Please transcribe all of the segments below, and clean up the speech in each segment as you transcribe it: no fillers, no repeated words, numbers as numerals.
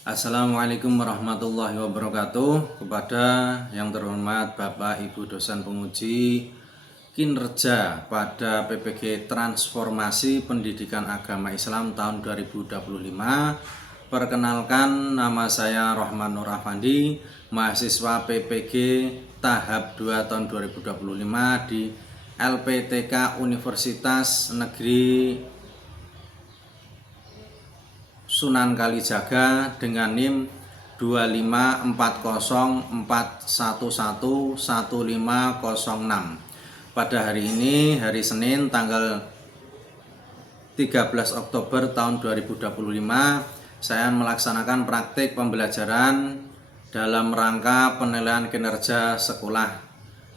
Assalamualaikum warahmatullahi wabarakatuh. Kepada yang terhormat Bapak Ibu dosen penguji kinerja pada PPG Transformasi Pendidikan Agama Islam tahun 2025. Perkenalkan, nama saya Rohman Nur Afandi, mahasiswa PPG tahap 2 tahun 2025 di LPTK Universitas Negeri Sunan Kalijaga dengan NIM 25404111506. Pada hari ini, hari Senin tanggal 13 Oktober tahun 2025, saya melaksanakan praktik pembelajaran dalam rangka penilaian kinerja sekolah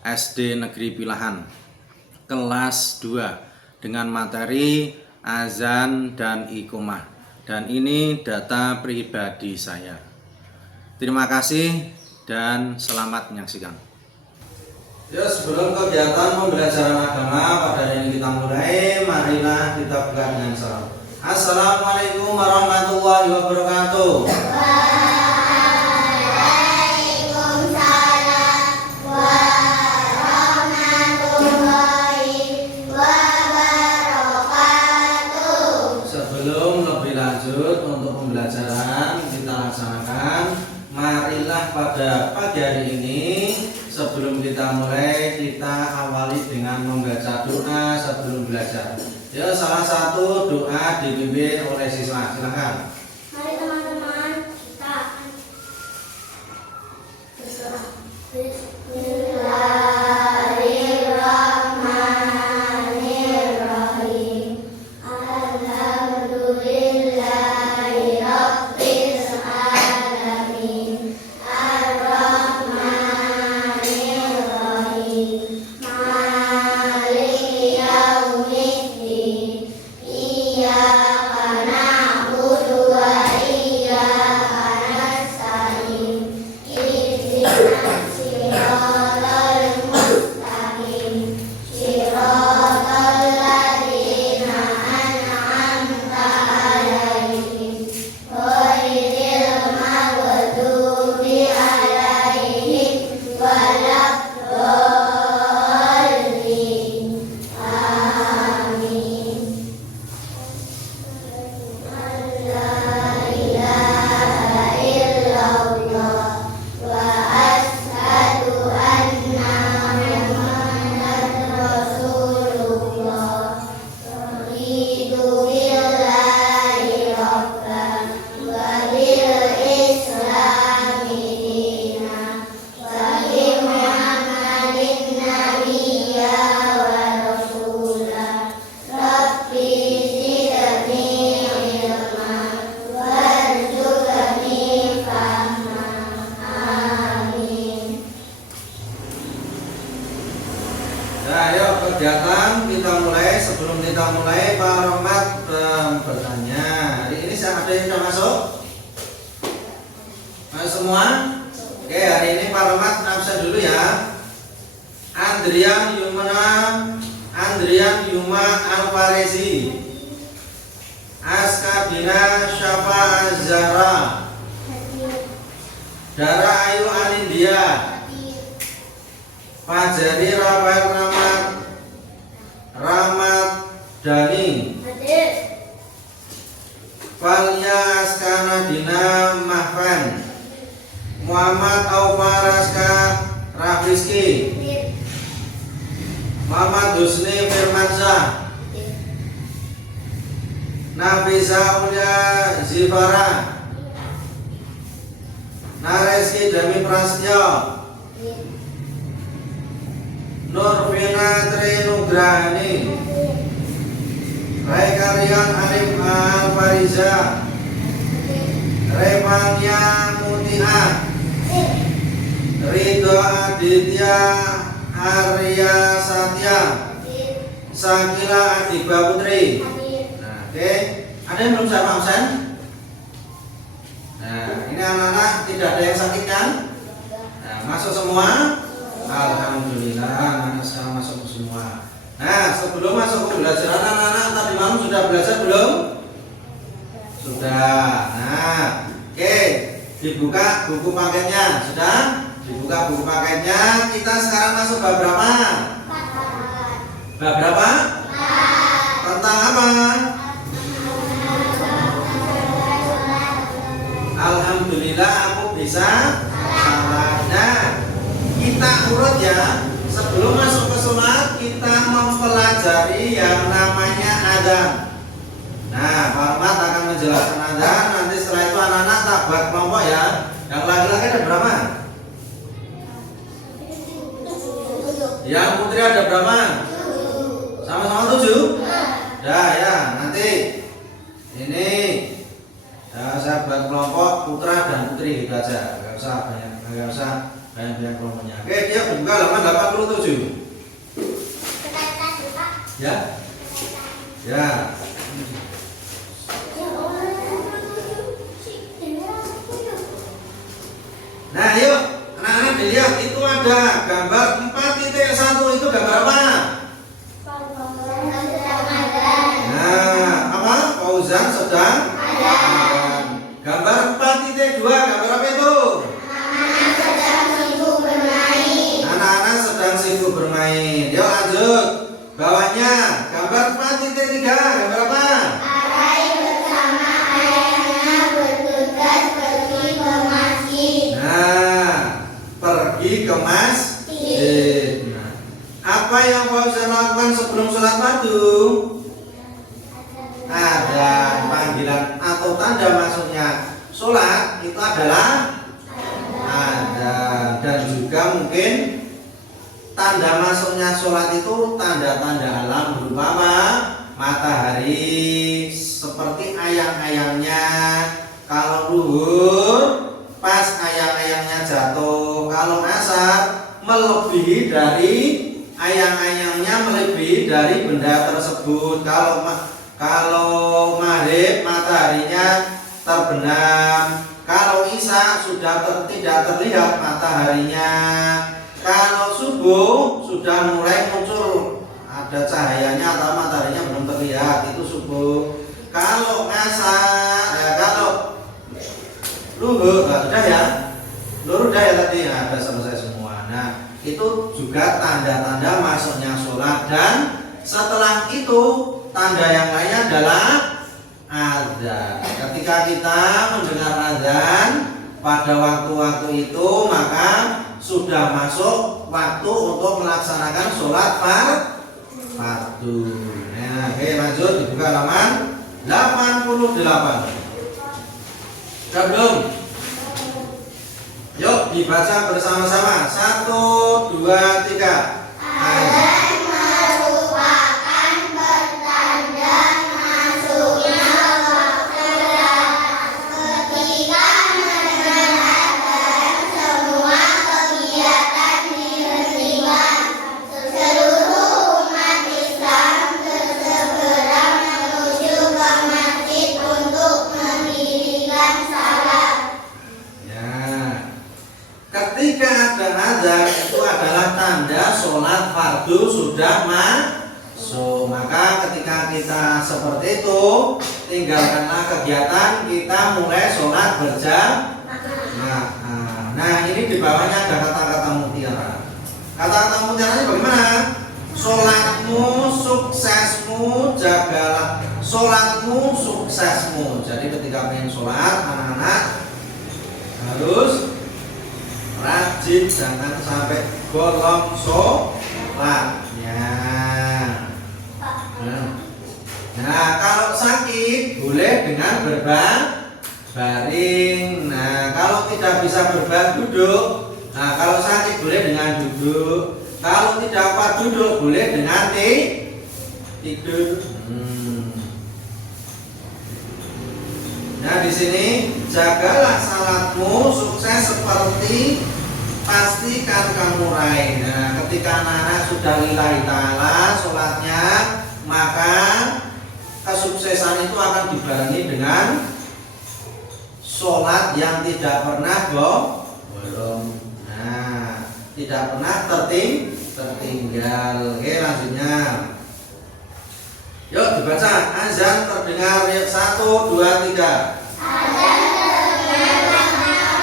SD Negeri Pilahan kelas 2 dengan materi azan dan iqomah. Dan ini data pribadi saya. Terima kasih dan selamat menyaksikan. Ya, sebelum kegiatan pembelajaran agama pada hari ini kita mulai, marilah kita buka dengan salam. Assalamualaikum warahmatullahi wabarakatuh. Untuk pembelajaran kita laksanakan, marilah pada pagi hari ini sebelum kita mulai, kita awali dengan membaca doa sebelum belajar. Ya, salah satu doa dipimpin oleh siswa. Silakan. Mari teman-teman, kita akan berdoa. Kegiatan kita mulai. Sebelum kita mulai, Pak Rohmat bertanya, hari ini ada yang sudah masuk? Masuk semua? Oke, hari ini Pak Rohmat absen dulu ya. Andrian Yuma Alvarezi, Askabina Syafa Azhara, Dara Ayu Anindia, Fajari Rafael Rahmat Dani, Valia Askanadina Mahvan, Muhammad Aufar Aska Rafiski, Muhammad Husni Firmansyah, Nafisa Ulia Zifara, Nareski Dami Prasetyo, Nurvina Trinugrahani, Rekarian Arif Al-Fariza, Revania Mutia, Ridho Aditya Arya Satya, Sakila Adiba Putri. Nah, oke. Ada yang belum siap absen? Nah, ini anak-anak tidak ada yang sakit kan? Nah, masuk semua? Alhamdulillah, anak-anak sekarang masuk semua. Nah, sebelum masuk ke pembelajaran, anak-anak tadi malam sudah belajar belum? Sudah. Nah, oke. Dibuka buku paketnya. Sudah? Dibuka buku paketnya. Kita sekarang masuk bab berapa? Bab berapa? Tentang apa? Alhamdulillah aku bisa sholat. Nah, kita urut ya. Sebelum masuk ke sholat, kita mempelajari yang namanya adzan. Nah, Pak Ahmad akan menjelaskan adzan. Nanti setelah itu anak-anak tak buat kelompok ya. Yang laki-laki ada berapa? Yang putri ada berapa? Sama-sama 7? Dah ya, nanti ini ya, saya buat kelompok putra dan putri gitu aja. Enggak usah banyak kelompoknya. Oke, dia buka halaman 87. Ya. Ya. Nah, yuk anak-anak dilihat itu ada gambar 4.1 itu gambar apa? Nah, apa? Fauzan sedang adzan. Gambar 4.2 gambar apa itu? Anak-anak sedang sibuk bermain. Yuk lanjut. Bawahnya gambar 4.3 gambar apa? Pergi ke masjid. Nah, apa yang Fauzan lakukan sebelum sholat fardu? Ada panggilan atau tanda masuknya sholat itu adalah ada, dan juga mungkin tanda masuknya sholat itu tanda-tanda alam berupa apa? Matahari seperti ayang-ayangnya. Kalau luhur pas ayang-ayangnya jatuh, kalau asar melebihi dari ayang-ayangnya, melebihi dari benda tersebut. Kalau maghrib mataharinya terbenam, kalau isya sudah tidak terlihat mataharinya, kalau subuh sudah mulai muncul ada cahayanya atau mataharinya belum terlihat, itu subuh. Kalau asar kalau luhur sudah ya, luhur udah ya tadi ya, ada selesai semua. Nah, itu juga tanda-tanda masuknya sholat. Dan setelah itu tanda yang lainnya adalah adzan. Ketika kita mendengar adzan pada waktu-waktu itu, maka sudah masuk waktu untuk melaksanakan sholat fardu. Nah, oke, lanjut dibuka halaman 88. Sudah belum? Yuk dibaca bersama-sama. 1, 2, 3. Adzan merupakan pertanda masuknya waktu ketika mendengar adzan semua kegiatan dihentikan. Seluruh umat Islam bersegera menuju ke masjid untuk mendirikan salat. Ketika ada adzan itu adalah tanda sholat fardu sudah masuk. Maka ketika kita seperti itu, tinggalkanlah kegiatan, kita mulai sholat berjamaah. Nah, ini di bawahnya ada kata-kata mutiara. Kata-kata mutiaranya bagaimana? Sholatmu suksesmu, jagalah sholatmu suksesmu. Jadi ketika pengen sholat, anak-anak harus rajin, jangan sampai bolong sholatnya. Nah, kalau sakit boleh dengan berbaring. Nah, kalau tidak bisa berbaring duduk. Nah, kalau sakit boleh dengan duduk. Kalau tidak kuat duduk boleh dengan tidur. Nah, di sini jagalah salatmu sukses seperti pastikan kamu raih. Nah, ketika anak-anak sudah lillahi ta'ala sholatnya, maka kesuksesan itu akan dibarengi dengan sholat yang tidak pernah bolong. Nah, tidak pernah tertinggal. Oke, lanjutnya. Yuk dibaca. Azan terdengar 1, 2, 3. Adzan terdengar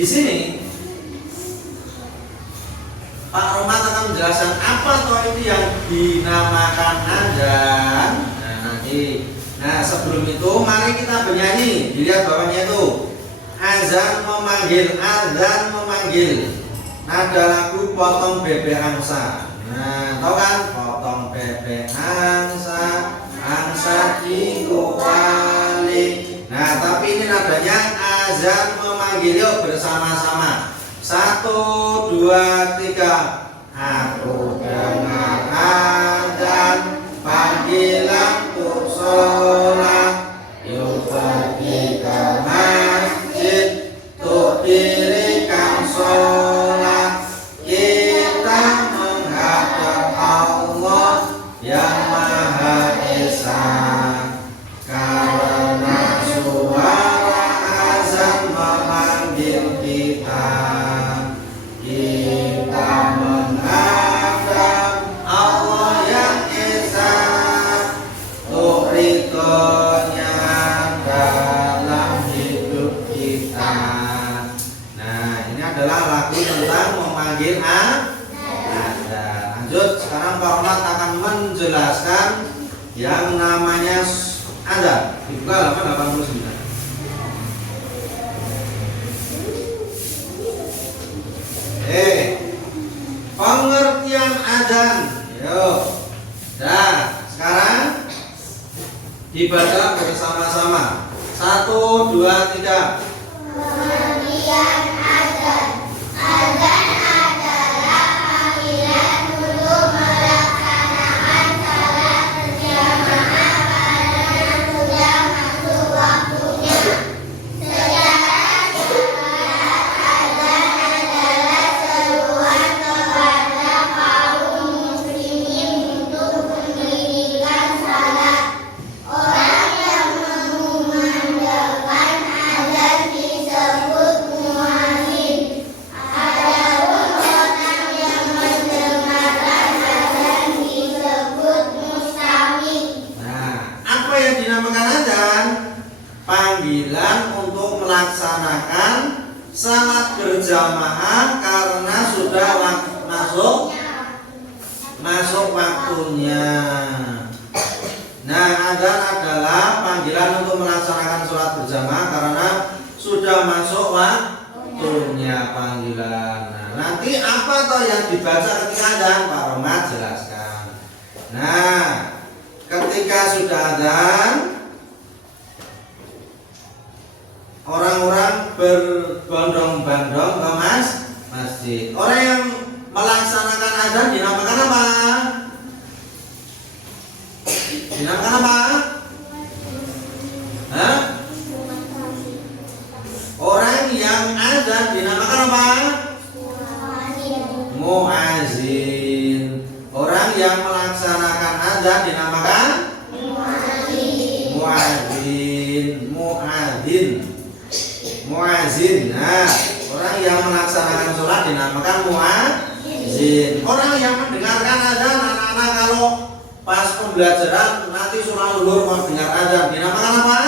Di sini Pak Romat akan menjelaskan apa toh itu yang dinamakan adzan. Nah, nanti. Nah, sebelum itu mari kita bernyanyi. Dilihat bawahnya itu. Azan memanggil, adzan memanggil. Nada lagu potong bebek angsa. Nah, tahu kan? Potong bebek angsa, angsa dikuali. Nah, tapi ini nadanya azan memanggil. Yuk bersama-sama. 1, 2, 3. Aku dengar adzan panggilan untuk sholat. Yuk pergi ke masjid untuk dirikan sholat. Kita menghadap Allah yang Maha Esa, karena suara azan memanggil kita. Kita menghadap Allah yang Esa, untuk ridhonya dalam hidup kita. Nah, ini adalah lagu tentang memanggil adzan. Lanjut, sekarang Pak Romat akan menjelaskan yang namanya adzan. Dibuka halaman 89. Pengertian adzan. Yuk. Nah, sekarang dibaca bersama-sama. 1, 2, 3. Pengertian adzan. Adzan adalah panggilan untuk melaksanakan salat berjamaah karena sudah masuk waktunya. Secara singkat, adzan adalah seruan kepada kaum muslimin untuk mendirikan salat. Orang yang mengumandangkan adzan disebut muadzin. Adapun orang yang mendengarkan adzan disebut mustami. Nah, apa yang dinamakan adzan? Panggilan untuk melaksanakan salat berjamaah karena sudah masuk waktunya. Nah, adzan adalah panggilan untuk melaksanakan sholat berjamaah karena sudah masuk waktunya panggilan. Nah, nanti apa toh yang dibaca ketika adzan? Pak Romat jelaskan. Nah, ketika sudah adzan, orang-orang berbondong-bondong ke masjid. Orang yang melaksanakan adzan dinamakan apa? Dinamakan apa? Hah? Orang yang adzan dinamakan apa? Muadzin. Orang yang melaksanakan adzan dinamakan muadzin. Muadzin. Nah, orang yang melaksanakan sholat dinamakan muadzin. Orang yang mendengarkan adzan, anak-anak kalau pas pembelajaran nanti surah luhur mau dengar adzan dinamakan apa?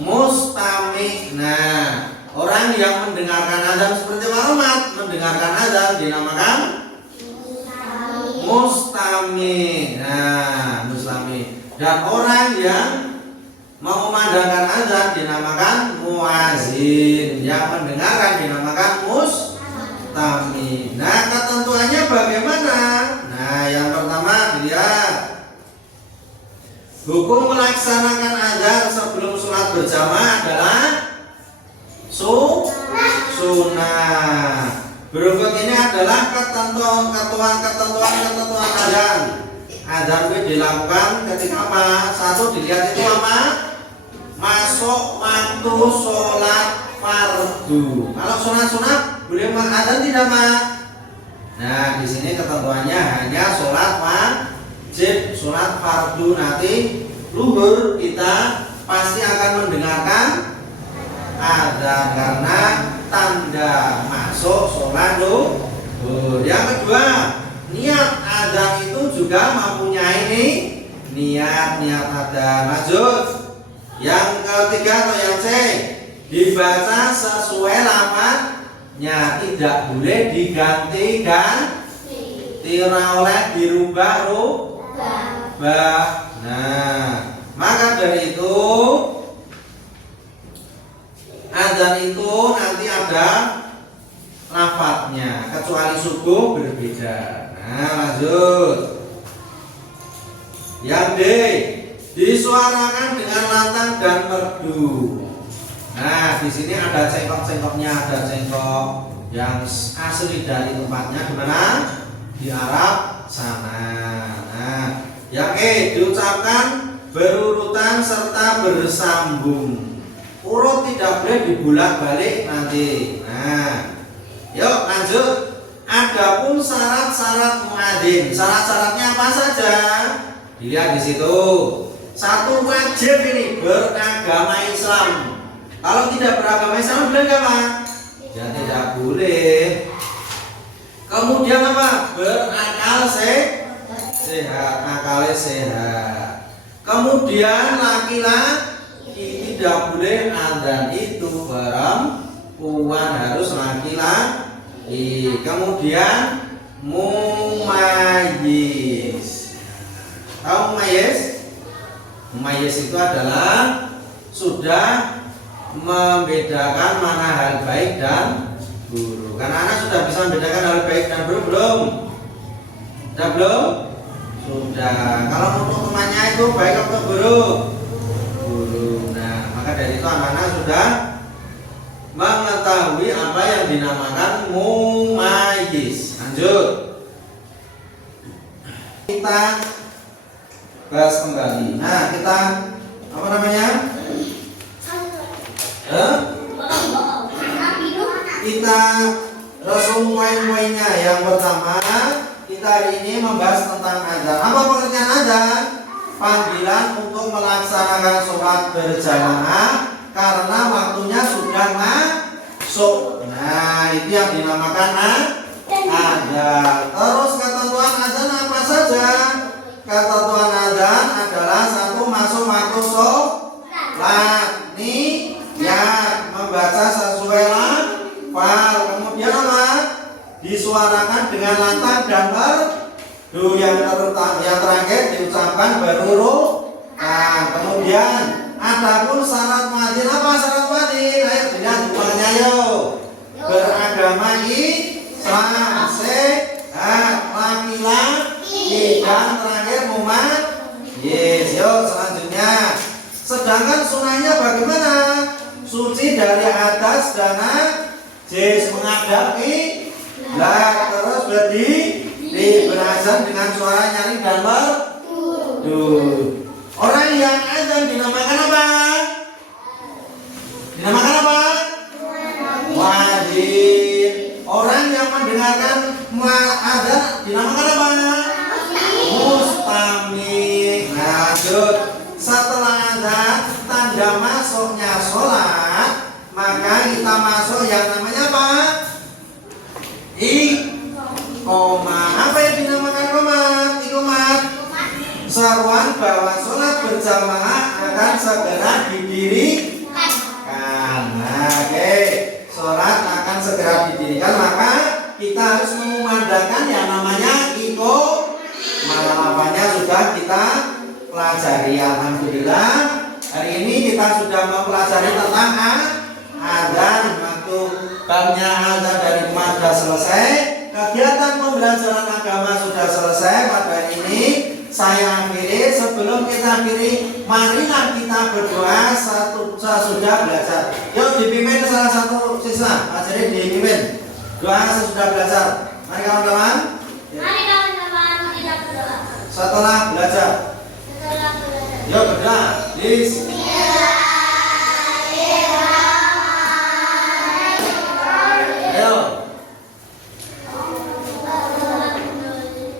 Mustami. Nah, orang yang mendengarkan adzan seperti Pak Romat mendengarkan adzan dinamakan mustami. Nah, mustami. Dan orang yang mengumandangkan adzan dinamakan muadzin. Yang mendengarkan dinamakan mustami. Nah, ketentuannya bagaimana? Nah, yang pertama dilihat hukum melaksanakan adzan sebelum sholat berjamaah adalah sunnah. Berikut ini adalah ketentuan adzan. Adzan itu dilakukan ketika apa? 1, dilihat itu apa? Masuk waktu sholat fardu. Kalau sunat boleh adzan tidak, Pak? Nah, di sini ketentuannya hanya sholat wajib, sholat fardu. Nanti luhur kita pasti akan mendengarkan adzan karena tanda masuk sholat luhur. Yang kedua, niat adzan itu juga mempunyai niat adzan. Lanjut. Yang ketiga atau yang C, dibaca sesuai lafadznya, tidak boleh diganti-ganti, tidak oleh dirubah rubah. Nah, maka dari itu adzan itu nanti ada lafadznya, kecuali subuh berbeda. Nah, lanjut. Yang D, disuarakan dengan lantang dan merdu. Nah, di sini ada cengkok-cengkoknya, ada cengkok yang asli dari tempatnya di mana? Di Arab sana. Nah, yang E, diucapkan berurutan serta bersambung. Urut tidak boleh dibolak-balik nanti. Nah, yuk lanjut. Adapun syarat-syarat muadzin, syarat-syaratnya apa saja? Dilihat di situ. Satu, wajib ini beragama Islam. Kalau tidak beragama Islam boleh nggak, Pak? Ya tidak boleh. Kemudian apa? Berakal sehat, akalnya sehat. Kemudian laki-laki tidak boleh adzan itu perempuan, harus laki-laki. Kemudian mumayyiz. Tahu mumayyiz? Mumayyiz itu adalah sudah membedakan mana hal baik dan buruk. Karena anak sudah bisa membedakan hal baik dan buruk belum? Sudah belum? Sudah. Kalau untuk temannya itu baik atau buruk? Buruk. Nah, maka dari itu anak-anak sudah mengetahui apa yang dinamakan mumayyiz. Lanjut. Kita bahas kembali. Nah, kita apa namanya? Kita resum poin-poinnya. Yang pertama, kita hari ini membahas tentang adzan. Apa pengertian adzan? Panggilan untuk melaksanakan sholat berjamaah karena waktunya sudah masuk. Nah, itu yang dinamakan adzan. Terus ketentuan adzan apa saja? Ketentuan adzan adalah satu, masuk waktu sholat, niyat, membaca sesuai lafal. Kemudian apa? Disuarakan dengan lantang dan merdu. Yang terakhir diucapkan berurutan. Kemudian adapun syarat muadzin, apa syarat muadzin? Ayo dilihat bukunya yuk. Beragama Islam, sehat, laki-laki, dan terakhir mumayyiz. Yuk selanjutnya. Sedangkan sunahnya bagaimana? Suci dari atas dan najis, menghadap kiblat, terus berdiri berazan dengan suara nyaring dan merdu. Orang yang adzan dinamakan apa? Dinamakan apa? Muadzin. Orang yang mendengarkan adzan dinamakan apa? Mustami. Nah, lanjut. Setelah adzan, tanda masuknya sholat, maka kita masuk yang namanya apa? Iqomah. Apa yang dinamakan iqomah? Seruan bahwa sholat berjamaah akan segera didirikan. Nah, oke, sholat akan segera didirikan, maka kita harus mengumandangkan yang namanya iqomah. Apanya sudah kita pelajari. Alhamdulillah, hari ini kita sudah mempelajari tentang adzan. Waktu babnya adzan dari kemarin sudah selesai. Kegiatan pembelajaran agama sudah selesai. Pada hari ini saya akhiri. Sebelum kita akhiri, marilah kita berdoa sesudah belajar. Yuk dipimpin salah satu siswa. Ajari dipimpin doa sesudah belajar. Mari kawan-kawan. Mari kawan-kawan kita berdoa. Setelah belajar. Yuk berdoa. Ayo.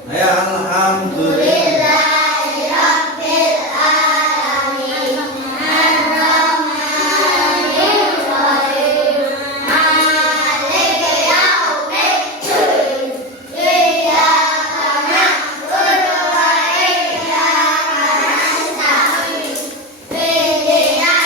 Ayo, alhamdulillah. Yeah.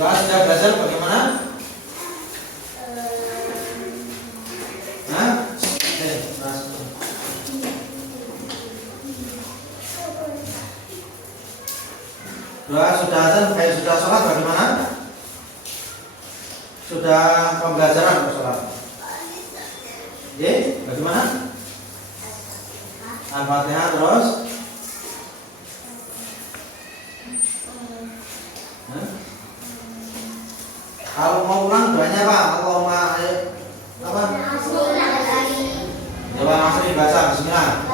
Doa sudah belajar bagaimana? Hah? Doa sudah azan, sudah sholat bagaimana? Sudah pembelajaran sholat. Bagaimana? Al-Fatihah terus? Kalau mau ulang doanya apa? Allahumma apa? Coba langsung dibaca. Bismillah.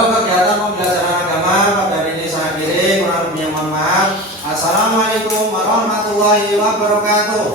Kegiatan pembelajaran agama pada hari ini saya akhiri. Kurang lebihnya mohon maaf. Assalamualaikum warahmatullahi wabarakatuh.